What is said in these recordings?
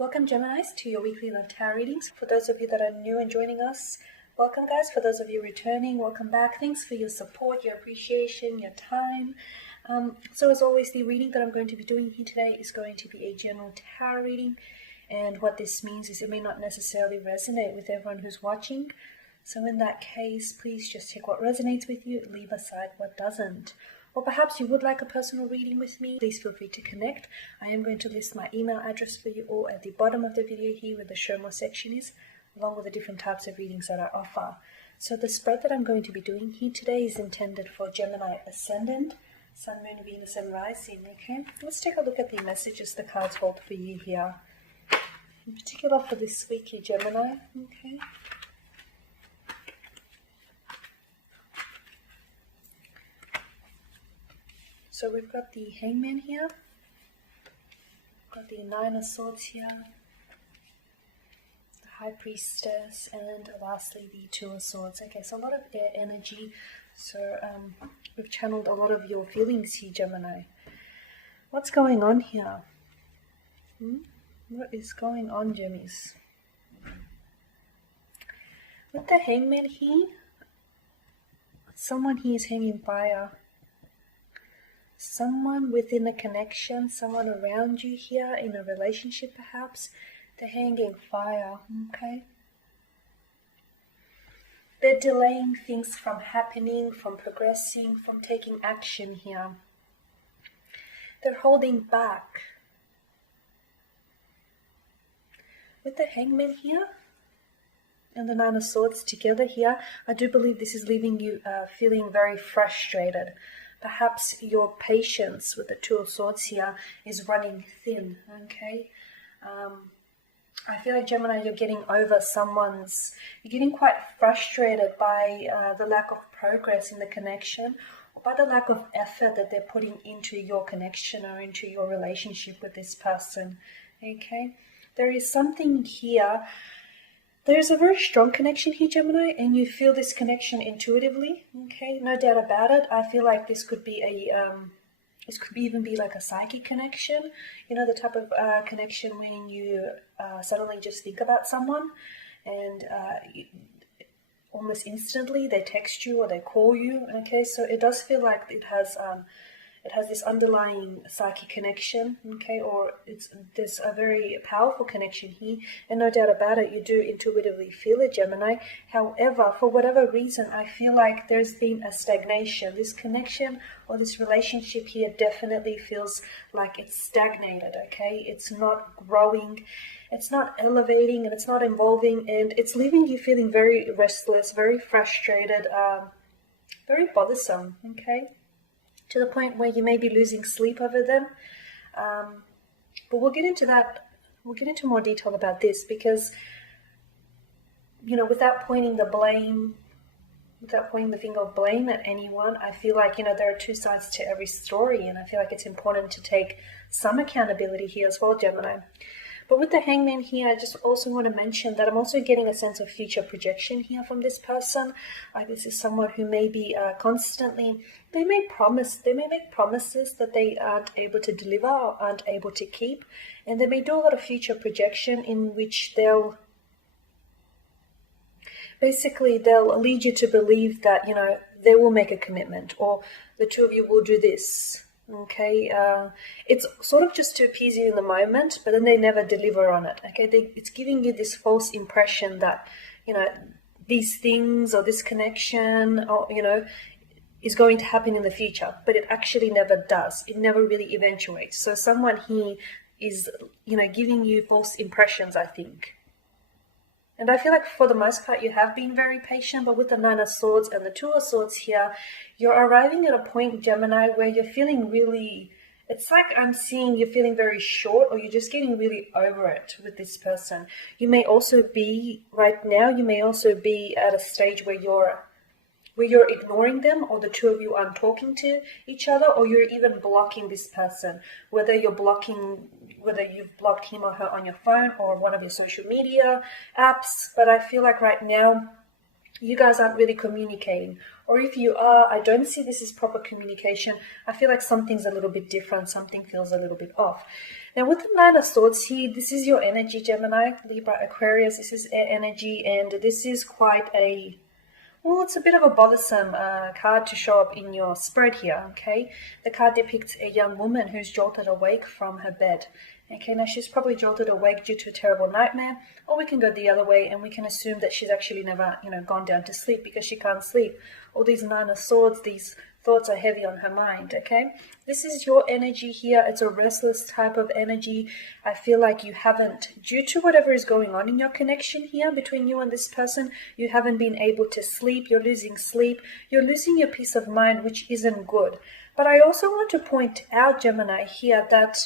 Welcome, Geminis, to your weekly love tarot readings. For those of you that are new and joining us, welcome, guys. For those of you returning, welcome back. Thanks for your support, your appreciation, your time. So as always, the reading that I'm going to be doing here today is going to be a general tarot reading. And what this means is it may not necessarily resonate with everyone who's watching. So in that case, please just take what resonates with you, leave aside what doesn't. Or perhaps you would like a personal reading with me, please feel free to connect. I am going to list my email address for you all at the bottom of the video here where the show more section is, along with the different types of readings that I offer. So the spread that I'm going to be doing here today is intended for Gemini Ascendant, Sun, Moon, Venus and Rising. Okay, let's take a look at the messages the cards hold for you here. In particular for this week here, Gemini. Okay. So we've got the Hangman here, we've got the Nine of Swords here, the High Priestess, and lastly the Two of Swords. Okay, so a lot of air energy, so we've channeled a lot of your feelings here, Gemini. What's going on here? What is going on, Gemmies? With the Hangman here, someone here is hanging fire. Someone within a connection, someone around you here in a relationship perhaps, they're hanging fire, okay? They're delaying things from happening, from progressing, from taking action here. They're holding back. With the Hangman here and the Nine of Swords together here, I do believe this is leaving you feeling very frustrated. Perhaps your patience with the Two of Swords here is running thin, okay? I feel like, Gemini, you're getting you're getting quite frustrated by the lack of progress in the connection, or by the lack of effort that they're putting into your connection or into your relationship with this person, okay? There is something here. There's a very strong connection here, Gemini, and you feel this connection intuitively, okay? No doubt about it. I feel like this could be this could even be like a psychic connection. You know, the type of connection when you suddenly just think about someone and almost instantly they text you or they call you, okay? So it does feel like it has this underlying psychic connection, okay, or there's a very powerful connection here, and no doubt about it, you do intuitively feel it, Gemini. However, for whatever reason, I feel like there's been a stagnation. This connection or this relationship here definitely feels like it's stagnated, okay? It's not growing, it's not elevating, and it's not evolving, and it's leaving you feeling very restless, very frustrated, very bothersome, okay? To the point where you may be losing sleep over them. But we'll get into that. We'll get into more detail about this because, you know, without pointing the finger of blame at anyone, I feel like, you know, there are two sides to every story, and I feel like it's important to take some accountability here as well, Gemini. But with the Hangman here, I just also want to mention that I'm also getting a sense of future projection here from this person. This is someone who may be they may make promises that they aren't able to deliver or aren't able to keep. And they may do a lot of future projection in which they'll lead you to believe that, you know, they will make a commitment or the two of you will do this. Okay, it's sort of just to appease you in the moment, but then they never deliver on it. Okay, it's giving you this false impression that, you know, these things or this connection or, you know, is going to happen in the future, but it actually never does. It never really eventuates. So someone here is, you know, giving you false impressions, I think. And I feel like for the most part you have been very patient, but with the Nine of Swords and the Two of Swords here, you're arriving at a point, Gemini, where you're feeling really, it's like I'm seeing you're feeling very short, or you're just getting really over it with this person. You may also be, right now, you may also be at a stage where you're ignoring them, or the two of you aren't talking to each other, or you're even blocking this person, whether you've blocked him or her on your phone or one of your social media apps. But I feel like right now you guys aren't really communicating. Or if you are, I don't see this as proper communication. I feel like something's a little bit different. Something feels a little bit off. Now with the Nine of Swords here, this is your energy, Gemini, Libra, Aquarius. This is air energy, and this is quite a, well, it's a bit of a bothersome card to show up in your spread here, okay? The card depicts a young woman who's jolted awake from her bed. Okay, now she's probably jolted awake due to a terrible nightmare, or we can go the other way and we can assume that she's actually never, gone down to sleep because she can't sleep. All these Nine of Swords, these thoughts are heavy on her mind, okay? This is your energy here. It's a restless type of energy. I feel like you haven't, due to whatever is going on in your connection here between you and this person, you haven't been able to sleep. You're losing sleep. You're losing your peace of mind, which isn't good. But I also want to point out, Gemini, here that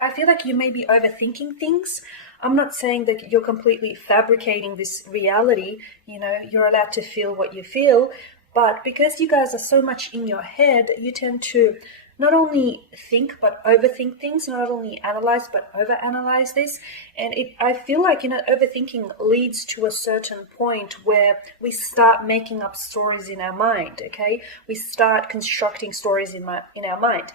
I feel like you may be overthinking things. I'm not saying that you're completely fabricating this reality. You're allowed to feel what you feel. But because you guys are so much in your head, you tend to not only think but overthink things, not only analyze but overanalyze this. And I feel like, overthinking leads to a certain point where we start making up stories in our mind, okay? We start constructing stories in our mind.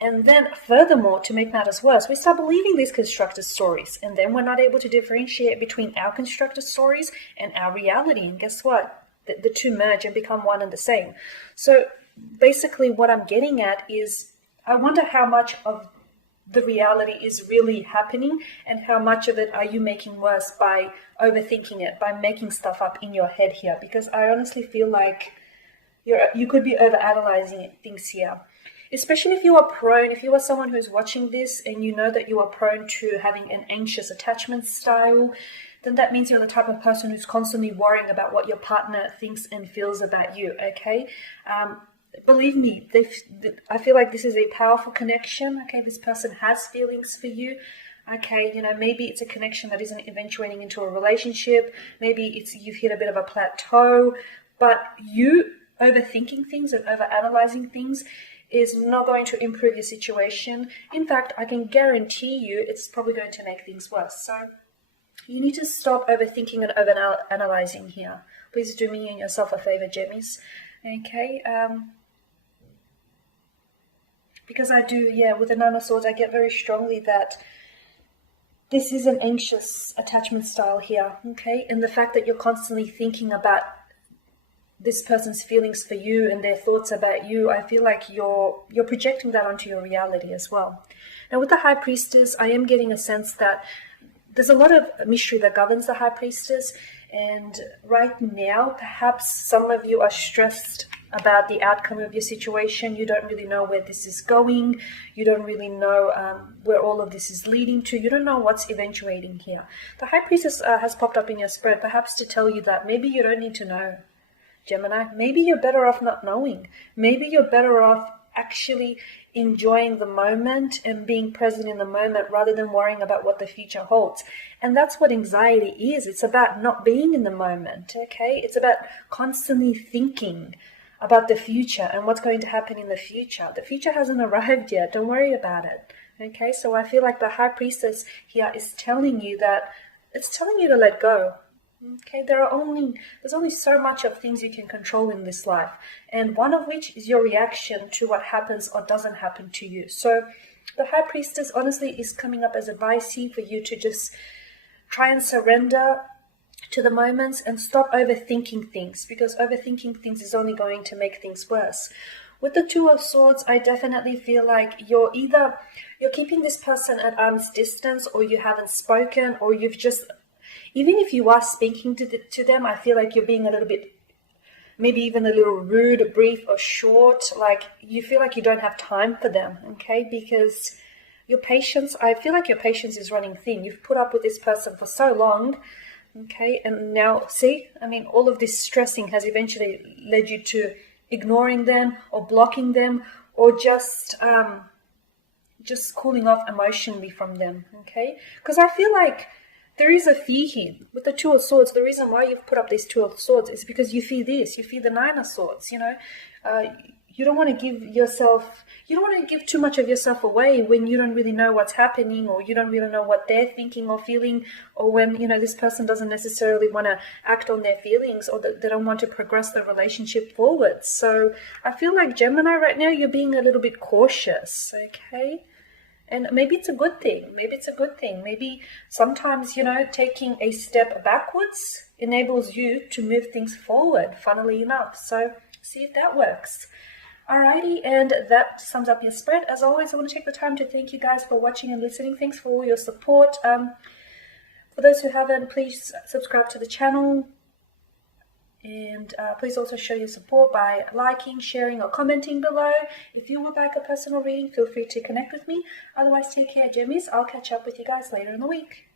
And then furthermore, to make matters worse, we start believing these constructed stories. And then we're not able to differentiate between our constructed stories and our reality. And guess what? The two merge and become one and the same. So basically what I'm getting at is I wonder how much of the reality is really happening and how much of it are you making worse by overthinking it, by making stuff up in your head here. Because I honestly feel like you could be overanalyzing things here. Especially if you are someone who's watching this and you know that you are prone to having an anxious attachment style, then that means you're the type of person who's constantly worrying about what your partner thinks and feels about you, okay? Believe me, I feel like this is a powerful connection, okay? This person has feelings for you, okay? Maybe it's a connection that isn't eventuating into a relationship. Maybe you've hit a bit of a plateau, but you overthinking things and overanalyzing things is not going to improve your situation. In fact, I can guarantee you it's probably going to make things worse. So you need to stop overthinking and overanalyzing here. Please do me and yourself a favor, Gemmies. Okay? Because I do, with the Nine of Swords, I get very strongly that this is an anxious attachment style here, okay? And the fact that you're constantly thinking about this person's feelings for you and their thoughts about you, I feel like you're projecting that onto your reality as well. Now with the High Priestess, I am getting a sense that there's a lot of mystery that governs the High Priestess, and right now perhaps some of you are stressed about the outcome of your situation. You don't really know where this is going. You don't really know where all of this is leading to. You don't know what's eventuating here. The High Priestess has popped up in your spread perhaps to tell you that maybe you don't need to know, Gemini. Maybe you're better off not knowing. Maybe you're better off actually enjoying the moment and being present in the moment rather than worrying about what the future holds. And that's what anxiety is. It's about not being in the moment, okay? It's about constantly thinking about the future and what's going to happen in the future. The future hasn't arrived yet. Don't worry about it, okay? So I feel like the High Priestess here is telling you that it's telling you to let go. Okay, there's only so much of things you can control in this life, and one of which is your reaction to what happens or doesn't happen to you. So the High Priestess honestly is coming up as advice here for you to just try and surrender to the moments and stop overthinking things, because overthinking things is only going to make things worse. With the Two of Swords, I definitely feel like you're keeping this person at arm's distance, or you haven't spoken, or you've just, even if you are speaking to them, I feel like you're being a little bit, maybe even a little rude, brief, or short. Like you feel like you don't have time for them, okay? Because your patience, I feel like your patience is running thin. You've put up with this person for so long, okay? And now, see, I mean, all of this stressing has eventually led you to ignoring them or blocking them, or just cooling off emotionally from them, okay? Because I feel like there is a fear here. With the Two of Swords, the reason why you've put up these Two of Swords is because you fear this. You fear the Nine of Swords, you don't want to give too much of yourself away when you don't really know what's happening, or you don't really know what they're thinking or feeling, or when, this person doesn't necessarily want to act on their feelings, or they don't want to progress the relationship forward. So I feel like, Gemini, right now you're being a little bit cautious, okay? And maybe it's a good thing. Maybe sometimes, taking a step backwards enables you to move things forward, funnily enough. So see if that works. Alrighty, and that sums up your spread. As always, I want to take the time to thank you guys for watching and listening. Thanks for all your support. For those who haven't, please subscribe to the channel. And please also show your support by liking, sharing, or commenting below. If you would like a personal reading, feel free to connect with me. Otherwise, take care, Gemmies. I'll catch up with you guys later in the week.